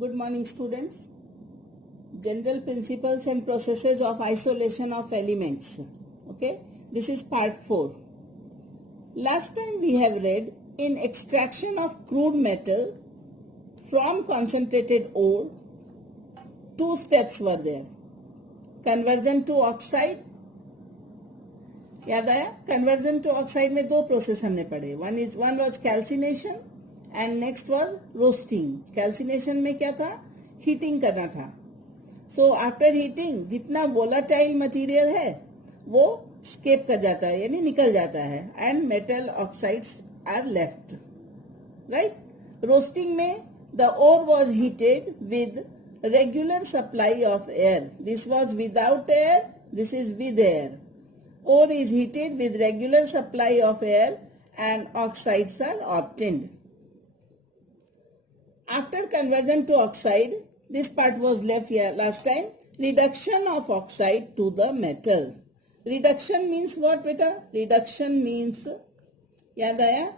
Good morning, students. General principles and processes of isolation of elements. Okay, this is part 4. Last time we have read in extraction of crude metal from concentrated ore, two steps were there. Conversion to oxide. याद आया? Conversion to oxide में दो process हमने पढ़े. One was calcination and next was roasting. Calcination में क्या था? Heating करना था. सो आफ्टर हीटिंग जितना वोलाटाइल मटेरियल है वो स्केप कर जाता है, यानी निकल जाता है, and metal oxides are left. Right. Roasting में the ore was heated with regular supply of air. This was without air, this is with air. Ore is heated with regular supply of air and oxides are obtained. After conversion to oxide, this part was left here last time. Reduction of oxide to the metal. Reduction means what, beta? Reduction means, याद आया?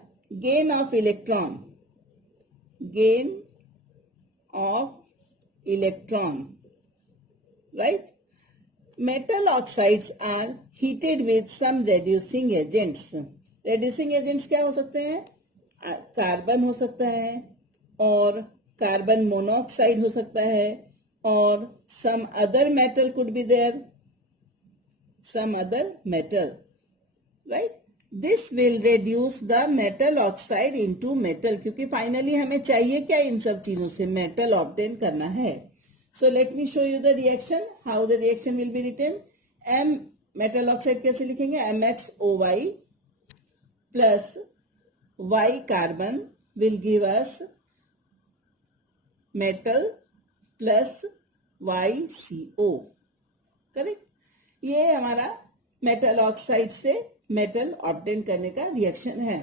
Gain of electron. Gain of electron. Right? Metal oxides are heated with some reducing agents. Reducing agents क्या हो सकते हैं? Carbon हो सकता है और कार्बन मोनोऑक्साइड हो सकता है और some other metal could be there. Some other metal. Right? This will reduce the metal oxide into metal. क्योंकि finally हमें चाहिए क्या इन सब चीजों से? Metal obtain करना है. So let me show you the reaction. How the reaction will be written. M metal oxide कैसे लिखेंगे? MxOY plus Y carbon will give us metal plus YCO. Correct? ये हमारा मेटल ऑक्साइड से metal obtain करने का reaction है.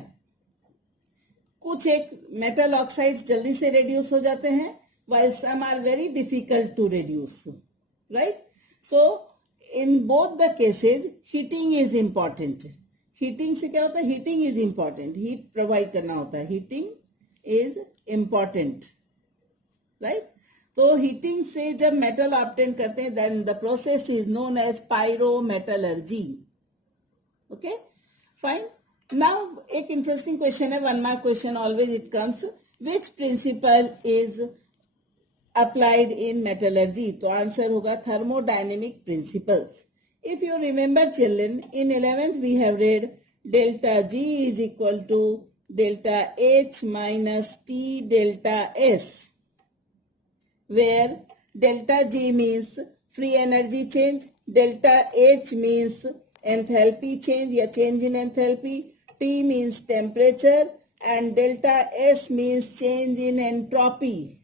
कुछ एक मेटल ऑक्साइड्स जल्दी से रेड्यूस हो जाते हैं, while some are very difficult to reduce. Right? So, in both the cases, heating is important. Heating से क्या होता है? Heating is important. Heat provide करना होता है. Heating is important. Right? तो heating से जब metal obtain करते हैं, then the process is known as pyrometallurgy. Okay? Fine. Now, एक interesting question है, 1 mark question always it comes. Which principle is applied in metallurgy? तो आंसर होगा thermodynamic principles. If you remember children, in 11th we have read delta G is equal to delta H minus T delta S, where delta G means free energy change, delta H means enthalpy change या change in enthalpy, T means temperature and delta S means change in entropy.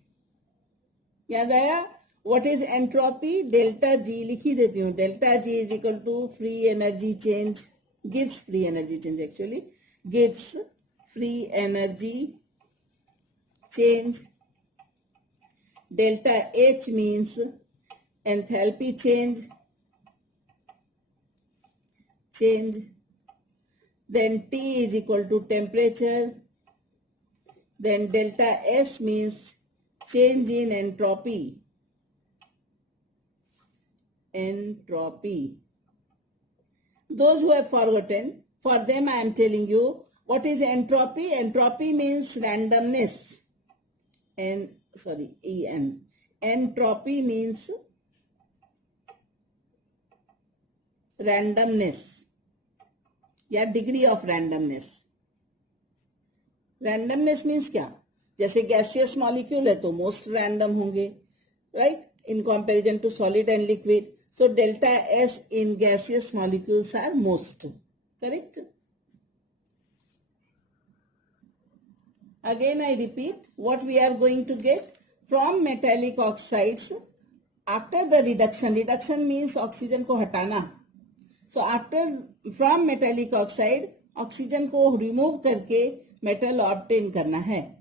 याद आया? What is entropy? Delta G लिखी देती हूँ. Delta G is equal to free energy change, gives free energy change, actually gives free energy change. Delta H means enthalpy change. Then T is equal to temperature. Then delta S means change in entropy. Those who have forgotten, for them I am telling you what is entropy. Entropy means randomness. Entropy means randomness या degree of randomness. Randomness means क्या? जैसे gaseous molecule है तो most random होंगे, right, in comparison to solid and liquid. So delta S in gaseous molecules are most. Correct. Again I repeat what we are going to get from metallic oxides after the reduction. Reduction means oxygen को हटाना. सो after from metallic oxide oxygen को remove करके metal obtain करना है.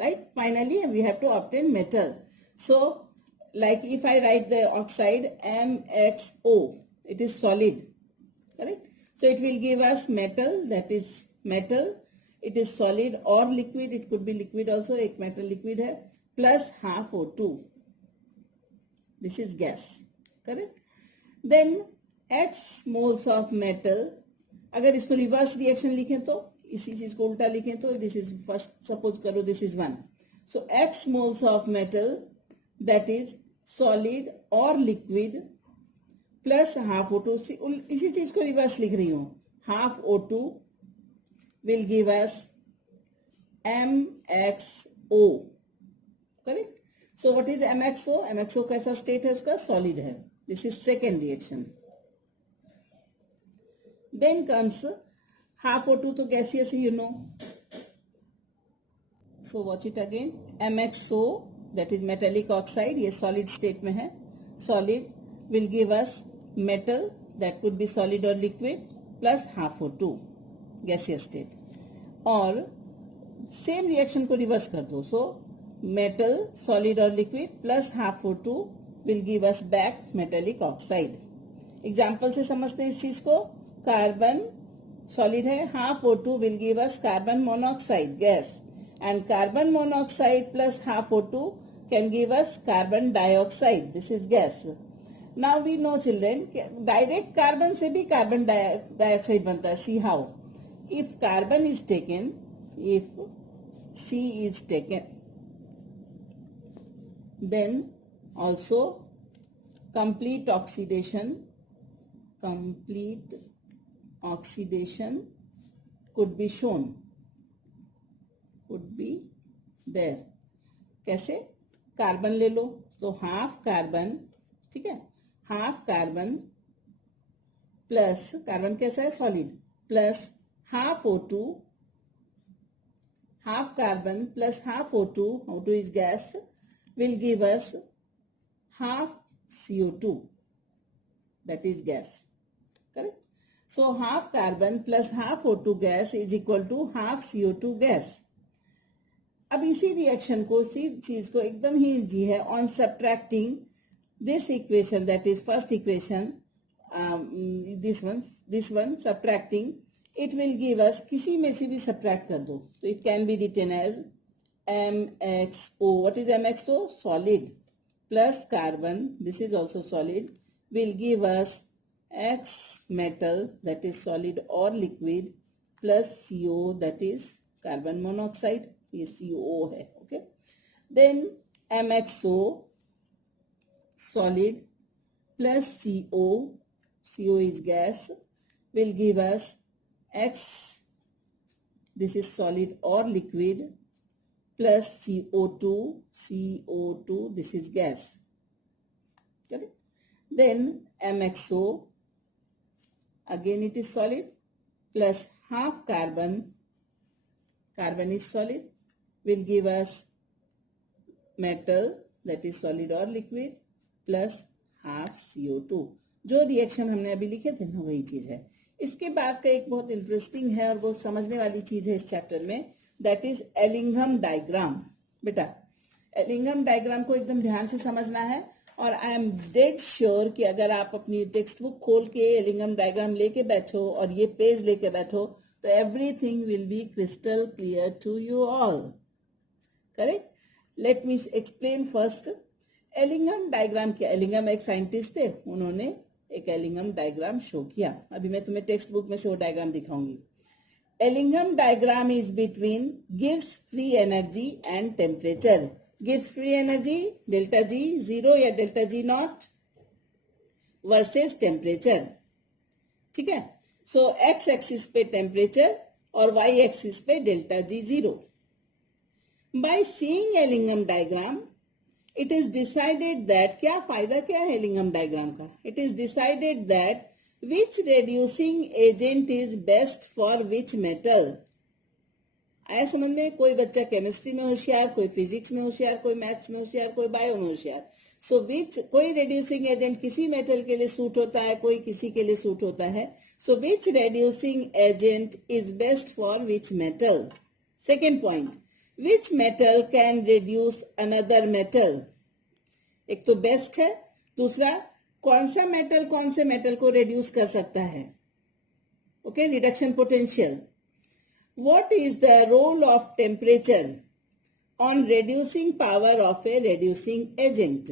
Right? Finally, we have to obtain metal. So, like if I write the oxide MxO, it is solid. Correct? So, it will give us metal, that is metal. It is solid और liquid, it could be liquid also, एक metal liquid है, plus half O2, this is gas, correct. Then X moles of metal, अगर इसको reverse reaction लिखें तो, इसी चीज को उल्टा लिखें तो, दिस इज फर्स्ट, सपोज करो this is 1, so X moles of metal that is solid or liquid plus half O2, इसी चीज को रिवर्स लिख रही हूं, half O2 will give us MXO, correct. So what is MXO? MXO कैसा state है उसका? सॉलिड है। This is second reaction. Then comes half O2 तो गैसियस है, you know, so watch it again, MXO that is metallic oxide, ये solid state में है, solid will give us metal that could be solid or liquid plus half O2 gaseous state, और same reaction को reverse कर दो, so metal solid or liquid plus half O2 will give us back metallic oxide। example से समझते हैं इस चीज को, कार्बन solid है, half O2 will give us carbon monoxide gas, and carbon monoxide plus half O2 can give us carbon dioxide, this is gas। now we know children, direct carbon से भी carbon dioxide बनता है, see how, if carbon is taken, if C is taken, then also complete oxidation could be shown, could be there। कैसे? Carbon ले लो तो half carbon, ठीक है, half carbon plus, carbon कैसा है? Solid, plus half O2, half carbon plus half O2, O2 is gas, will give us half CO2, that is gas, correct। so half carbon plus half O2 gas is equal to half CO2 gas। अब इसी reaction को, इसी चीज को एकदम ही easy है, on subtracting this equation, that is first equation, this one subtracting, it will give us, किसी में से भी सब्ट्रैक्ट कर दो तो it can be written as MXO, what is MXO? solid plus carbon, this is also solid, will give us X metal that is solid or liquid plus CO that is carbon monoxide, ये CO है, okay। then MXO solid plus CO is gas, will give us X, this is solid or liquid, plus CO2, this is gas, correct। then MXO, again it is solid, plus half carbon, carbon is solid, will give us metal that is solid or liquid, plus half CO2। जो reaction हमने अभी लिखे थे ना, वही चीज है। इसके बाद का एक बहुत इंटरेस्टिंग है और बहुत समझने वाली चीज है इस चैप्टर में, दैट इज एलिंघम डायग्राम। बेटा एलिंघम डायग्राम को एकदम ध्यान से समझना है, और आई एम डेड श्योर कि अगर आप अपनी टेक्स्ट बुक खोल के एलिंघम डायग्राम लेके बैठो और ये पेज लेके बैठो तो everything will be crystal clear to you all, correct. Let me explain first Ellingham diagram. क्या एलिंघम एक साइंटिस्ट थे, उन्होंने एक एलिंघम डायग्राम शो किया। अभी मैं तुम्हें टेक्स्ट बुक में से वो डायग्राम दिखाऊंगी। Ellingham diagram is between gives free energy and temperature. Gives free energy delta G 0 या delta G not versus temperature, ठीक है। सो एक्स एक्सिस पे टेम्परेचर और वाई एक्सिस पे delta ji 0। By seeing Ellingham diagram it is decided that, क्या फायदा क्या है एलिंघम डायग्राम का? it is decided that which reducing agent is best for which metal। आया समझ में? कोई बच्चा केमिस्ट्री में होशियार, कोई फिजिक्स में होशियार, कोई मैथ्स में होशियार, कोई बायो में होशियार। सो विच, कोई रेड्यूसिंग एजेंट किसी मेटल के लिए सूट होता है, कोई किसी के लिए सूट होता है। So which reducing agent is best for which metal. Second point, which metal can reduce another metal। एक तो बेस्ट है, दूसरा कौन सा मेटल को रिड्यूस कर सकता है, okay, reduction potential. What is the role of temperature on reducing power of a reducing agent?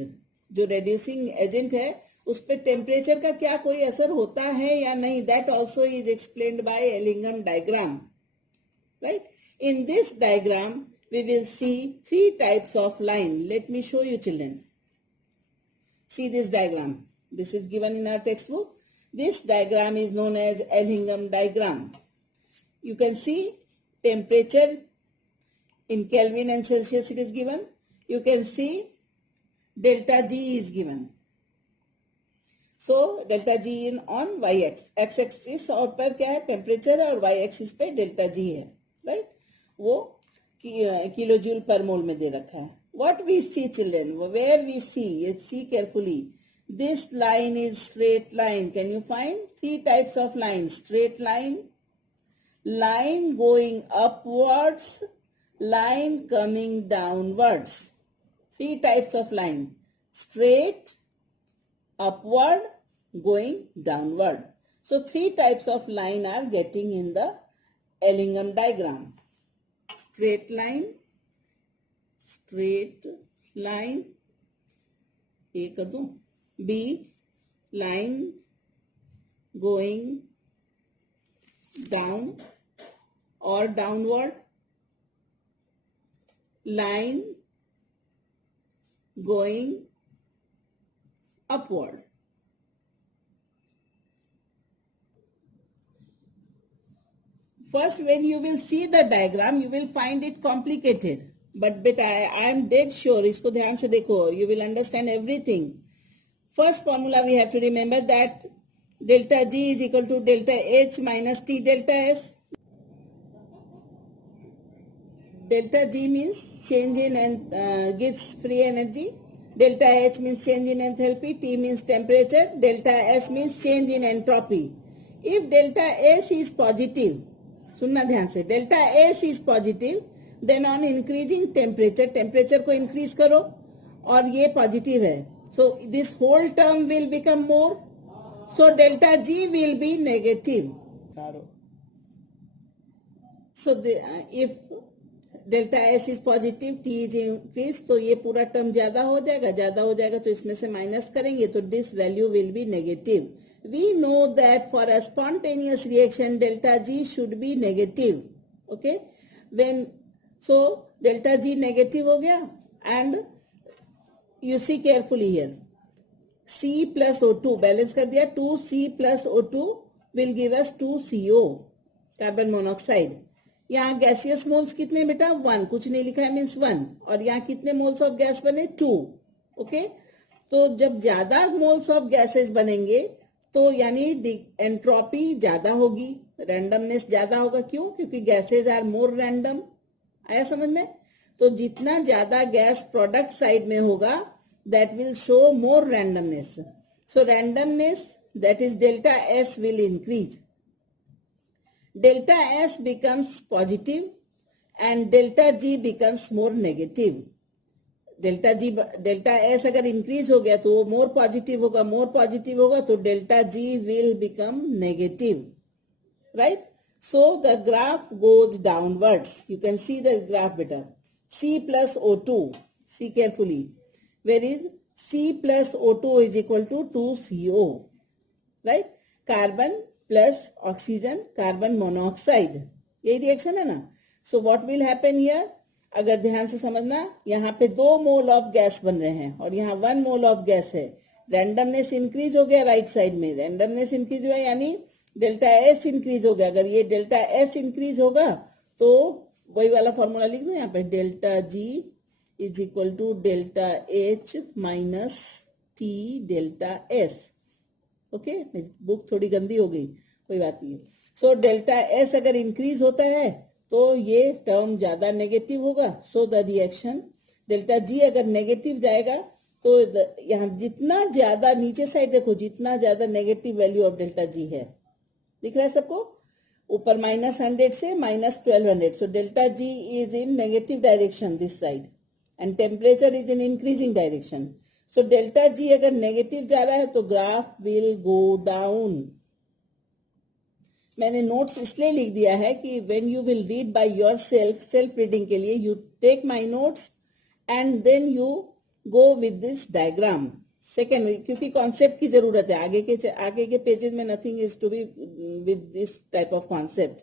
जो reducing agent है उस पे टेम्परेचर का क्या कोई असर होता है या नहीं? That also is explained by Ellingham diagram. Right? In this diagram, we will see three types of line. Let me show you, children. See this diagram. This is given in our textbook. This diagram is known as Ellingham diagram. You can see temperature in Kelvin and Celsius it is given. You can see delta G is given. So delta G in on y-axis, x-axis और पर क्या है temperature है और y-axis पे delta G है, right? वो kilo joule पर मोल में दे रखा है. What we see, children, where we see carefully. This line is straight line. Can you find three types of lines? Straight line, line going upwards, line coming downwards. Three types of line. Straight, upward, going downward. So three types of line are getting in the Ellingham diagram. Straight line, A कर दूं, B, line going down or downward, line going upward. First, when you will see the diagram, you will find it complicated. But I am dead sure, इसको ध्यान से देखो, you will understand everything. First formula we have to remember that delta G is equal to delta H minus T delta S. Delta G means change in and gives free energy. Delta H means change in enthalpy. T means temperature. Delta S means change in entropy. If delta S is positive, सुनना ध्यान से, delta S is positive, then on increasing temperature, temperature को increase करो और ये positive है. So this whole term will become more. So delta G will be negative. So if delta S is positive, T is increased, तो ये पूरा term ज़्यादा हो जाएगा तो इसमें से minus करेंगे तो this value will be negative. We know that for a spontaneous reaction, delta G should be negative. Okay? So delta G negative हो गया, and you see carefully here. C plus O2 balance कर दिया, 2C plus O2 will give us 2CO, carbon monoxide. यहाँ gaseous moles कितने बेटा? 1, कुछ नहीं लिखा है means 1, और यहाँ कितने moles of gas बने? 2. Okay? तो जब ज्यादा moles of gases बनेंगे तो यानी एंट्रोपी ज्यादा होगी, रैंडमनेस ज्यादा होगा. क्यों? क्योंकि गैसेज आर मोर रैंडम. आया समझ में? तो जितना ज्यादा गैस प्रोडक्ट साइड में होगा that will show more randomness. So randomness that is delta S will increase. Delta S becomes positive and delta G becomes more negative. Delta S अगर increase हो गया तो मोर पॉजिटिव होगा तो delta G will become negative. Right? So the graph goes downwards. You can see the graph बेटा. C plus O2. See carefully. Where is C plus O2 is equal to 2CO. Right? Carbon plus oxygen, carbon monoxide. यही reaction है ना? So what will happen here? अगर ध्यान से समझना, यहाँ पे 2 मोल ऑफ गैस बन रहे हैं और यहाँ 1 मोल ऑफ गैस है. रैंडमनेस इंक्रीज हो गया राइट साइड में. रैंडमनेस इंक्रीज हुआ यानी डेल्टा एस इंक्रीज हो गया. अगर ये डेल्टा एस इंक्रीज होगा तो वही वाला फॉर्मूला लिख दो यहाँ पे. Delta G is equal to delta H minus T delta S. Okay, मेरी बुक थोड़ी गंदी हो गई, कोई बात नहीं. सो डेल्टा एस अगर इंक्रीज होता है तो ये टर्म ज्यादा नेगेटिव होगा. So the reaction delta G अगर नेगेटिव जाएगा तो यहाँ जितना ज्यादा नीचे साइड देखो, जितना ज्यादा negative value of delta G है, दिख रहा है सबको? ऊपर -100 से -1200. So delta G is in negative direction this side and temperature is in increasing direction. So delta G अगर नेगेटिव जा रहा है तो ग्राफ विल गो डाउन. मैंने नोट्स इसलिए लिख दिया है कि when you will read by yourself reading के लिए you take my notes and then you go with this diagram. Second, क्योंकि कॉन्सेप्ट की जरूरत है, आगे के पेजेस में nothing is to be with this type of concept.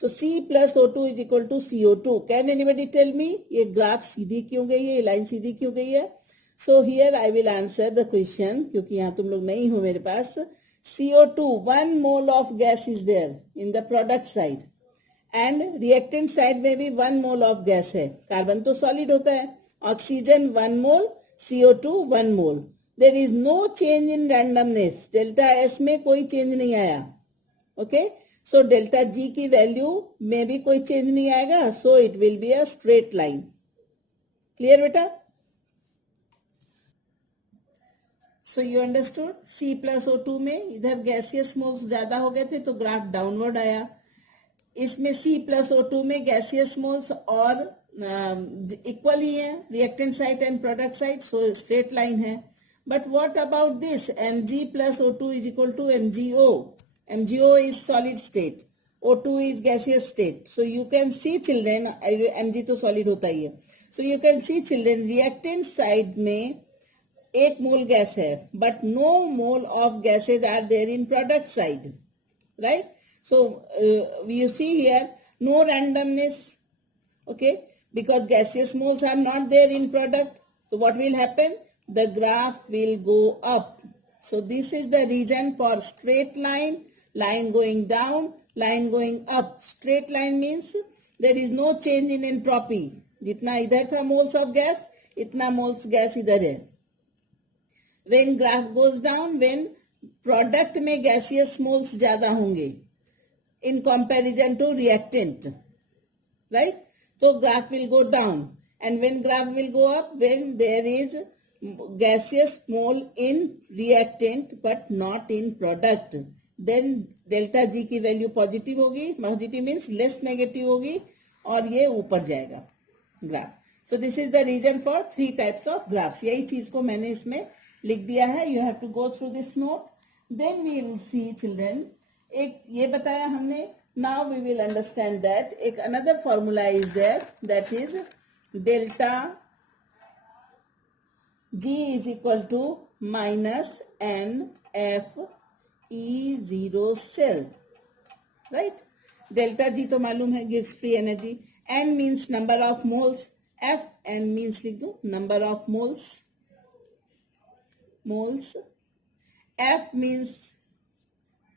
So C plus O2 is equal to CO2. Can anybody tell me ये graph सीधी क्यों गई है, ये लाइन सीधी क्यों गई है? So here I will answer the question, क्योंकि यहाँ तुम लोग नहीं हो मेरे पास। CO2, 1 mole of gas is there in the product side and reactant side में भी 1 mole of gas है। कार्बन तो सॉलिड होता है, oxygen 1 mole, CO2 1 mole। There is no change in randomness, delta S में कोई चेंज नहीं आया। ओके, सो डेल्टा G की वैल्यू में भी कोई चेंज नहीं आएगा, so it will be a straight line. Clear बेटा? So you understood. C plus O2 में इधर गैसियस मोल्स ज्यादा हो गए थे तो ग्राफ डाउनवर्ड आया। इसमें C plus O2 में गैसियस मोल्स और इक्वल ही है, reactant side and product side, so straight line है। But what about this Mg plus O2 is equal to MgO? MgO is solid state, O2 is gaseous state. So you can see children, Mg तो solid होता ही है. So you can see children, reactant side में 1 mole gas है, but no mole of gases are there in product side, right? So you see here no randomness, okay, because gaseous moles are not there in product. So what will happen? The graph will go up. So this is the reason for straight line, line going down, line going up. Straight line means there is no change in entropy. जितना इधर था moles of gas, इतना moles gas इधर है. When graph goes down, when product में gaseous moles ज्यादा होंगे in comparison to reactant, right? So graph will go down, and when graph will go up, when there is gaseous mole in reactant but not in product, then delta G की वैल्यू positive होगी, positive means less negative होगी, और ये ऊपर जाएगा graph. So this is the reason for 3 types of graphs. यही चीज को मैंने इसमें लिख दिया है। You have to go through this note, then we will see children. एक ये बताया हमने, now we will understand that एक another formula is there, that is delta G is equal to minus NF E0 cell, right? Delta G तो मालूम है, gives free energy. N means number of moles, F N means लिख दो number of moles, F means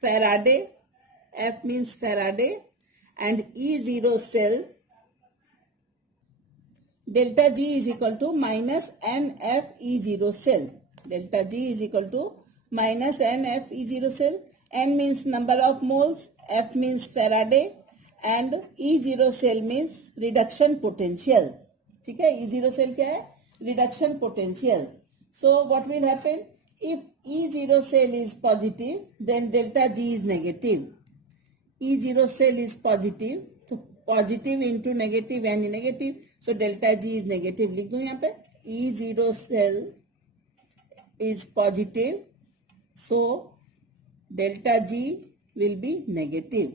Faraday, F means Faraday, and E0 cell, delta G is equal to minus NF E0 cell. Delta G is equal to minus NF E0 cell. N means number of moles, F means Faraday, and E0 cell means reduction potential. ठीक है, E0 cell क्या है? Reduction potential. So what will happen? If E0 cell is positive, then delta G is negative. E0 cell is positive, so positive into negative and negative, so delta G is negative. लिख दूं यहाँ पे, E0 cell is positive, so delta G will be negative,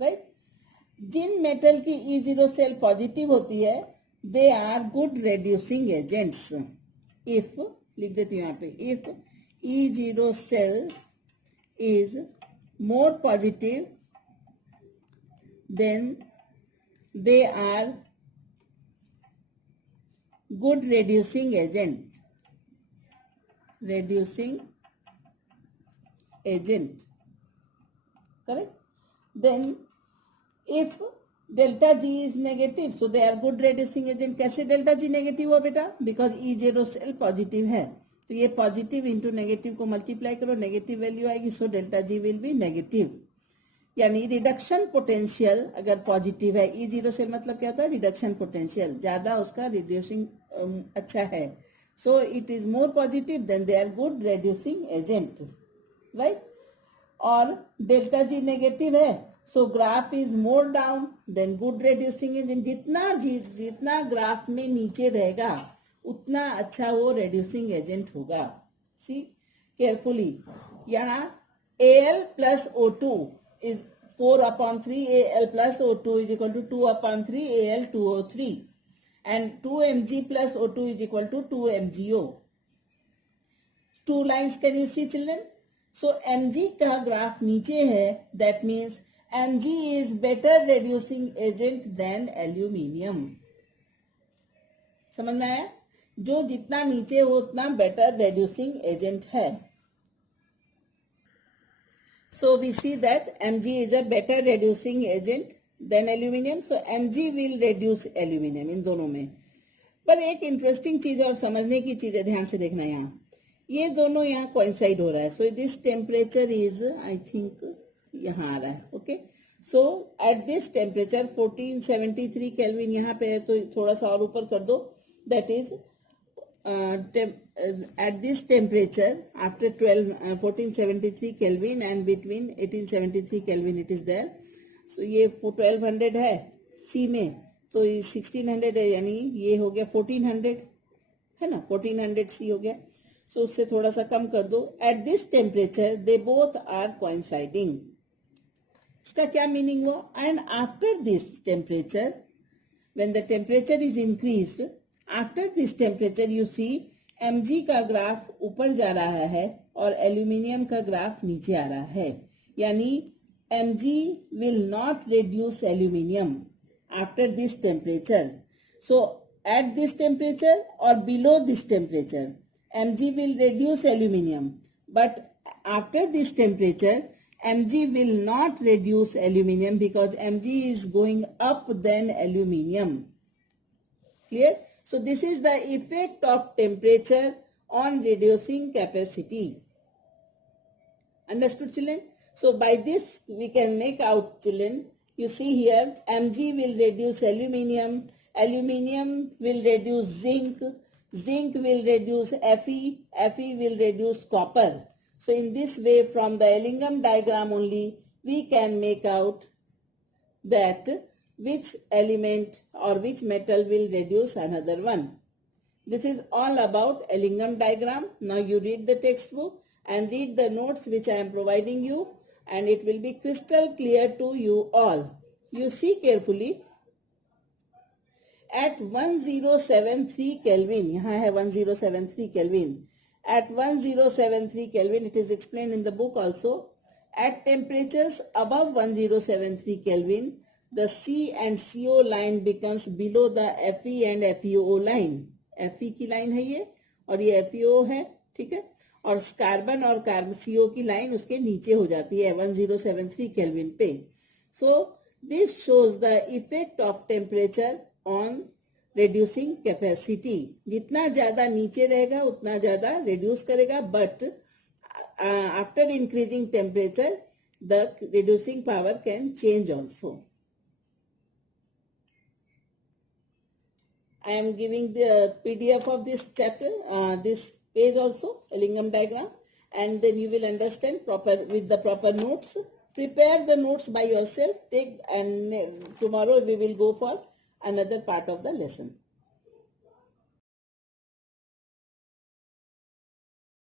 right? जिन metal की E0 cell positive होती है, they are good reducing agents. If लिख देती हूँ यहाँ पे, if E0 cell is more positive, then they are good reducing agent. Correct? Then if delta G is negative, so they are good reducing agent. कैसे delta G negative हो बेटा? Because E0 cell positive है, तो ये positive into negative को multiply करो, negative value आएगी, so delta G will be negative. यानी रिडक्शन पोटेंशियल अगर पॉजिटिव है, E0 सेल मतलब क्या होता है? रिडक्शन पोटेंशियल, ज्यादा उसका रिड्यूसिंग अच्छा है, so it is more positive, then they are good reducing agent, right? और डेल्टा जी नेगेटिव है, so graph is more down then good reducing agent. जितना ग्राफ में नीचे रहेगा उतना अच्छा वो रिड्यूसिंग एजेंट होगा। सी केयरफुली, यहाँ Al plus O2 is 4/3 Al plus O2 is equal to 2/3 Al2O3 and 2 Mg plus O2 is equal to 2 MgO. Two lines can you see children? So Mg का graph नीचे है, that means Mg is better reducing agent than aluminium. समझ में आया? जो जितना नीचे हो उतना बेटर रेड्यूसिंग एजेंट है. So we see that Mg is a better reducing agent than aluminium. So Mg will reduce aluminium इन दोनों में. पर एक इंटरेस्टिंग चीज और समझने की चीज है, ध्यान से देखना यहाँ. ये दोनों यहाँ कोइंसाइड हो रहा है. So this temperature is I think यहाँ आ रहा है. Okay. So at this temperature 1473 kelvin यहाँ पे है, तो थोड़ा सा और ऊपर कर दो. That is at this temperature after 1473 Kelvin and between 1873 Kelvin it is there. So ये 1200 है C में, तो ये 1600 है, यानी ये हो गया 1400 है ना, 1400 C हो गया. So उससे थोड़ा सा कम कर दो. At this temperature they both are coinciding. इसका क्या मीनिंग हुआ? And after this temperature, when the temperature is increased, after this temperature you see Mg का ग्राफ ऊपर जा रहा है और एल्यूमिनियम का ग्राफ नीचे आ रहा है. यानी Mg will not reduce aluminium after this temperature. So at this temperature or below this temperature, Mg will reduce aluminium. But after this temperature, Mg will not reduce aluminium because Mg is going up than aluminium. Clear? So this is the effect of temperature on reducing capacity. Understood children? So by this we can make out children, you see here Mg will reduce aluminium, aluminium will reduce zinc, zinc will reduce Fe, Fe will reduce copper. So in this way from the Ellingham diagram only we can make out that which element or which metal will reduce another one. This is all about Ellingham diagram. Now you read the textbook and read the notes which I am providing you, and it will be crystal clear to you all. You see carefully. At 1073 Kelvin, यहाँ है 1073 Kelvin. At 1073 Kelvin, it is explained in the book also. At temperatures above 1073 Kelvin, the C and CO line becomes below the Fe and FeO line. Fe की line है ये और ये FeO है, ठीक है. और कार्बन और CO की लाइन उसके नीचे हो जाती है 1073 केल्विन पे. So this shows the effect of temperature on reducing capacity. जितना ज्यादा नीचे रहेगा उतना ज्यादा reduce करेगा, but after increasing temperature the reducing power can change also. I am giving the PDF of this chapter, this page also, Ellingham diagram, and then you will understand proper with the proper notes. Prepare the notes by yourself. Take, and tomorrow we will go for another part of the lesson.